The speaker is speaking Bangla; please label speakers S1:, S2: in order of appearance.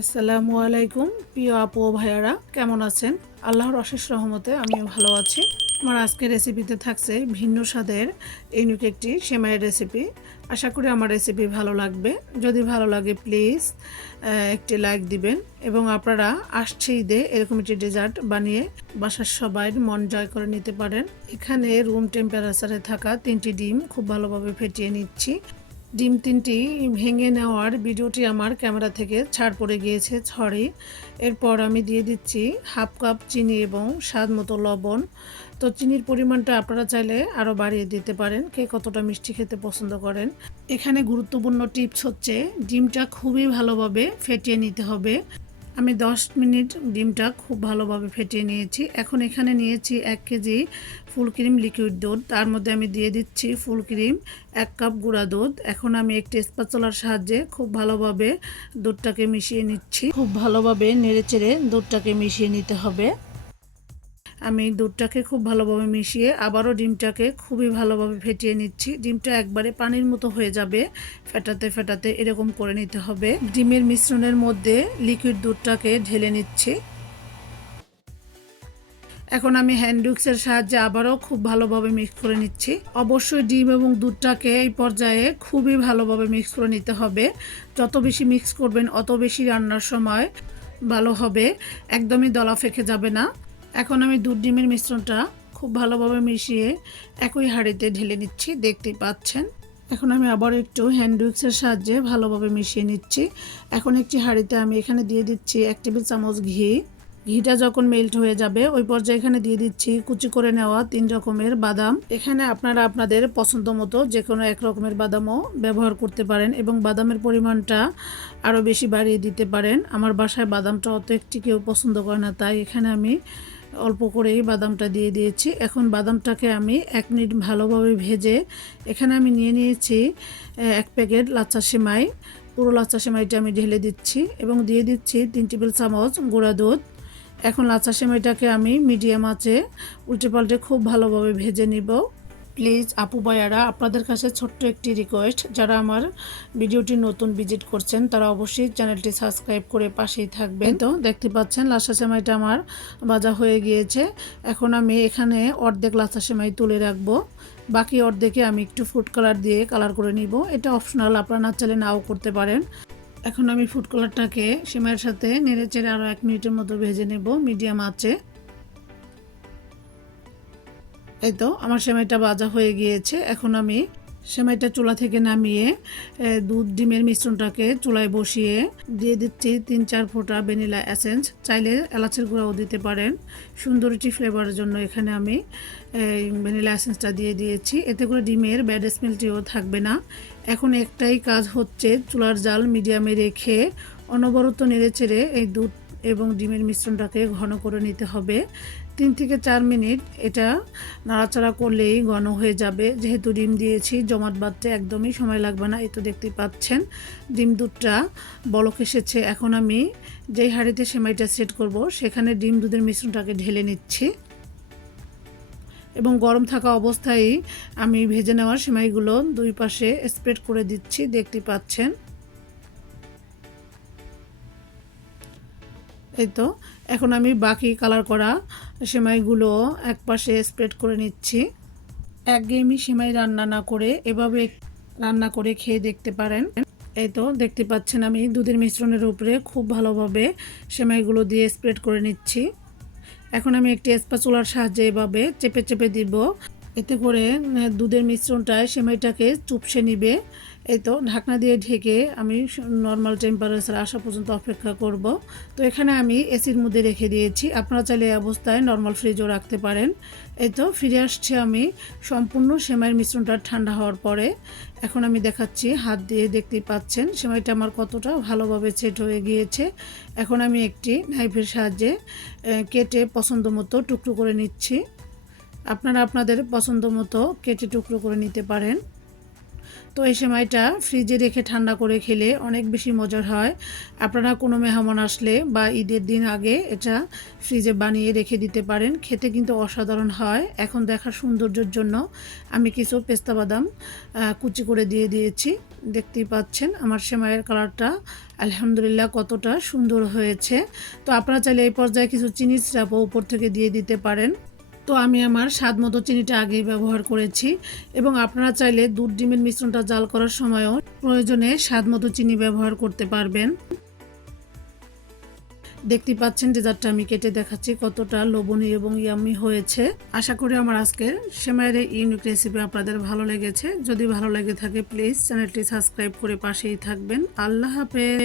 S1: আসসালামু আলাইকুম, প্রিয় আপু ভাইয়ারা, কেমন আছেন? আল্লাহর অশেষ রহমতে আমি ভালো আছি। আমার আজকের রেসিপিতে থাকছে ভিন্ন স্বাদের ইউনিক একটি সেমাইয়ের রেসিপি। আশা করি আমার রেসিপি ভালো লাগবে। যদি ভালো লাগে প্লিজ একটি লাইক দিবেন এবং আপনারা আসছে ঈদে এরকম একটি ডেজার্ট বানিয়ে বাসার সবাই মন জয় করে নিতে পারেন। এখানে রুম টেম্পারেচারে থাকা তিনটি ডিম খুব ভালোভাবে ফেটিয়ে নিচ্ছি। ডিম তিনটি ভেঙে নেওয়ার ভিডিওটি আমার ক্যামেরা থেকে ছাড় পড়ে গিয়েছে ছড়ে এরপর আমি দিয়ে দিচ্ছি হাফ কাপ চিনি এবং স্বাদ মতো লবণ। তো চিনির পরিমাণটা আপনারা চাইলে আরও বাড়িয়ে দিতে পারেন, কে কতটা মিষ্টি খেতে পছন্দ করেন। এখানে গুরুত্বপূর্ণ টিপস হচ্ছে, ডিমটা খুবই ভালোভাবে ফেটিয়ে নিতে হবে। আমি 10 মিনিট ডিমটা খুব ভালোভাবে ফেটিয়ে নিয়েছি। এখন এখানে নিয়েছি এক কেজি ফুল ক্রিম লিকুইড দুধ। তার মধ্যে আমি দিয়ে দিচ্ছি ফুল ক্রিম, এক কাপ গুঁড়া দুধ। এখন আমি একটি স্পাচলার সাহায্যে খুব ভালোভাবে দুধটাকে মিশিয়ে নিচ্ছি। খুব ভালোভাবে নেড়ে চেড়ে দুধটাকে মিশিয়ে নিতে হবে। আমি দুধটাকে খুব ভালোভাবে মিশিয়ে আবারও ডিমটাকে খুবই ভালোভাবে ফেটিয়ে নিচ্ছি। ডিমটা একবারে পানির মতো হয়ে যাবে। ফেটাতে ফেটাতে এরকম করে নিতে হবে। ডিমের মিশ্রণের মধ্যে লিকুইড দুধটাকে ঢেলে নিচ্ছি। এখন আমি হ্যান্ডউক্সের সাহায্যে আবারও খুব ভালোভাবে মিক্স করে নিচ্ছি। অবশ্যই ডিম এবং দুধটাকে এই পর্যায়ে খুবই ভালোভাবে মিক্স করে নিতে হবে। যত বেশি মিক্স করবেন, অত বেশি রান্নার সময় ভালো হবে। একদমই দলা ফেঁকে যাবে না। এখন আমি দুধ ডিমের মিশ্রণটা খুব ভালোভাবে মিশিয়ে একই হাঁড়িতে ঢেলে নিচ্ছি, দেখতেই পাচ্ছেন। এখন আমি আবার একটু হ্যান্ড উইক্সের সাহায্যে ভালোভাবে মিশিয়ে নিচ্ছি। এখন একটি হাঁড়িতে আমি এখানে দিয়ে দিচ্ছি এক টেবিল চামচ ঘি। ঘিটা যখন মেল্ট হয়ে যাবে, ওই পর্যায়ে এখানে দিয়ে দিচ্ছি কুচি করে নেওয়া তিন রকমের বাদাম। এখানে আপনারা আপনাদের পছন্দ মতো যে কোনো এক রকমের বাদামও ব্যবহার করতে পারেন এবং বাদামের পরিমাণটা আরও বেশি বাড়িয়ে দিতে পারেন। আমার বাসায় বাদামটা অত একটি কেউ পছন্দ করে না, তাই এখানে আমি অল্প করেই বাদামটা দিয়ে দিয়েছি। এখন বাদামটাকে আমি এক মিনিট ভালোভাবে ভেজে এখানে আমি নিয়ে নিয়েছি এক প্যাকেট লাচ্চা সেমাই। পুরো লাচ্চা সেমাইটা আমি ঢেলে দিচ্ছি এবং দিয়ে দিচ্ছি তিন টেবিল চামচ গুঁড়া দুধ। এখন লাচ্চা সেমাইটাকে আমি মিডিয়াম আঁচে উল্টে পাল্টে খুব ভালোভাবে ভেজে নিব। প্লিজ আপু ভাইয়ারা, আপনাদের কাছে ছোট্ট একটি রিকোয়েস্ট যারা আমার ভিডিওটি নতুন ভিজিট করছেন, তারা অবশ্যই চ্যানেলটি সাবস্ক্রাইব করে পাশেই থাকবেন। তো দেখতে পাচ্ছেন লাচ্চা সেমাইটা আমার ভাজা হয়ে গিয়েছে। এখন আমি এখানে অর্ধেক লাচ্চা সেমাই তুলে রাখব। বাকি অর্ধেকে আমি একটু ফুড কালার দিয়ে কালার করে নিব। এটা অপশনাল আপনারা না চাইলে নাও করতে পারেন। এখন আমি ফুড কালারটাকে সেমাইয়ের সাথে নেড়ে চেড়ে আরও এক মিনিটের মতো ভেজে নেব মিডিয়াম আঁচে এই তো, আমার সেমাইটা ভাজা হয়ে গিয়েছে। এখন আমি সেমাইটা চুলা থেকে নামিয়ে দুধ, ডিমের মিশ্রণটাকে চুলায় বসিয়ে দিয়ে দিচ্ছি তিন চার ফোঁটা ভ্যানিলা অ্যাসেন্স চাইলে এলাচের গুঁড়াও দিতে পারেন। সুন্দরটি ফ্লেভারের জন্য এখানে আমি ভ্যানিলা অ্যাসেন্সটা দিয়ে দিয়েছি। এতে করে ডিমের ব্যাড স্মেলটিও থাকবে না। এখন একটাই কাজ হচ্ছে চুলার জাল মিডিয়ামে রেখে অনবরত নেড়ে চেড়ে এই দুধ এবং ডিমের মিশ্রণটাকে ঘন করে নিতে হবে। তিন থেকে চার মিনিট এটা নাড়াচাড়া করলেই ঘন হয়ে যাবে। যেহেতু ডিম দিয়েছি, জমাট বাঁধতে একদমই সময় লাগবে না, এই তো দেখতেই পাচ্ছেন। ডিম দুধটা বলক এসেছে। এখন আমি যেই হাঁড়িতে সেমাইটা সেট করব, সেখানে ডিম দুধের মিশ্রণটাকে ঢেলে নিচ্ছি। এবং গরম থাকা অবস্থায় আমি ভেজে নেওয়া সেমাইগুলো দুই পাশে স্প্রেড করে দিচ্ছি, দেখতে পাচ্ছেন। এই তো, এখন আমি বাকি কালার করা সেমাইগুলো এক পাশে স্প্রেড করে নিচ্ছি। একঘেয়েমি সেমাই রান্না না করে এভাবে রান্না করে খেয়ে দেখতে পারেন। এই তো, দেখতে পাচ্ছেন আমি দুধের মিশ্রণের উপরে খুব ভালোভাবে সেমাইগুলো দিয়ে স্প্রেড করে নিচ্ছি। এখন আমি একটি স্পাচুলার সাহায্যে এভাবে চেপে চেপে দিব। এতে করে দুধের মিশ্রণটায় সেমাইটাকে চুপসে নিবে। এই তো ঢাকনা দিয়ে ঢেকে আমি নর্মাল টেম্পারেচার আসা পর্যন্ত অপেক্ষা করব। তো এখানে আমি এসির মধ্যে রেখে দিয়েছি। আপনারা চাইলে এই অবস্থায় নর্মাল ফ্রিজও রাখতে পারেন। এই তো ফিরে আসছি আমি সম্পূর্ণ সেমাইয়ের মিশ্রণটা ঠান্ডা হওয়ার পরে। এখন আমি দেখাচ্ছি, হাত দিয়ে দেখতেই পাচ্ছেন, সেমাইটা আমার কতটা ভালোভাবে সেট হয়ে গিয়েছে। এখন আমি একটি নাইফের সাহায্যে কেটে পছন্দ মতো টুকরো করে নিচ্ছি। আপনারা আপনাদের পছন্দ মতো কেটে টুকরো করে নিতে পারেন। তো এই সেমাইটা ফ্রিজে রেখে ঠান্ডা করে খেলে অনেক বেশি মজার হয়। আপনারা কোনো মেহমান আসলে বা ঈদের দিন আগে এটা ফ্রিজে বানিয়ে রেখে দিতে পারেন। খেতে কিন্তু অসাধারণ হয়। এখন দেখার সৌন্দর্যের জন্য আমি কিছু পেস্তা বাদাম কুচি করে দিয়ে দিয়েছি। দেখতেই পাচ্ছেন আমার সেমাইয়ের কালারটা আলহামদুলিল্লাহ কতটা সুন্দর হয়েছে। তো আপনারা চাইলে এই পর্যায়ে কিছু চিনি সিরাপও উপর থেকে দিয়ে দিতে পারেন। তো আমি আমার স্বাদ মতো চিনিটা আগেই ব্যবহার করেছি এবং আপনারা চাইলে দুধ, ডিমের মিশ্রণটা জাল করার সময়ও প্রয়োজনে স্বাদ মতো চিনি ব্যবহার করতে পারবেন। দেখতে পাচ্ছেন ডেজার্টটা আমি কেটে দেখাচ্ছি কতটা লোভনীয় এবং ইয়াম্মি হয়েছে। আশা করি আমার আজকের সেমাইয়ের ইউনিক রেসিপি আপনাদের ভালো লেগেছে। যদি ভালো লেগে থাকে প্লিজ চ্যানেলটি সাবস্ক্রাইব করে পাশেই থাকবেন। আল্লাহ হাফেজ।